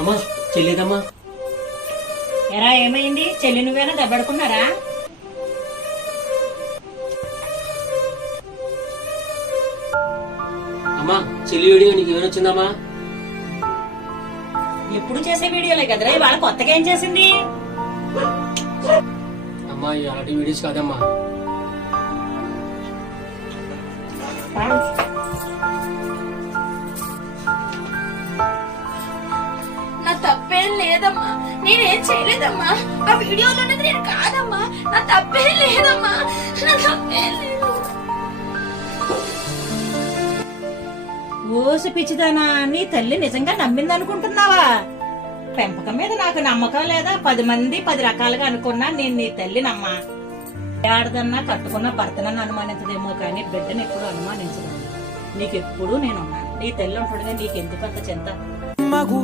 అమ్మా చెల్లిదమ్మా. ఎరా ఏమైంది? చెల్లి నువ్వేనా దెబ్బడుకున్నారా? అమ్మా చెల్లి వీడియో నీకు ఏమైనా వచ్చిందమ్మా? ఎప్పుడు చేసే వీడియోలే కదరా, ఇవాళ కొత్తగా ఏం చేసింది? అమ్మా ఈ అలాంటి వీడియోస్ కాదమ్మా. నా తప్పేం లేదమ్మా, నేనేం చేయలేదమ్మా. ఆ వీడియోలో ఉన్నది నేను కాదమ్మా. నా తప్పేం లేదమ్మా, నా తప్పేం లేదు. ఓసి పిచ్చిదానా, నీ తల్లి నిజంగా నమ్మిందనుకుంటున్నావా? పెంపకం మీద నాకు నమ్మకం లేదా? 10 మంది 10 రకాలుగా అనుకున్నా నేను నీ తల్లి నమ్మా. ఆడదన్నా కట్టుకున్న భర్తనన్ను అనుమానించదేమో కానీ బిడ్డను ఎప్పుడు అనుమానించదు. నీకెప్పుడు నేనున్నాను. నీ తల్లి ఉంటుండగా నీకెందుకు అంత చింత?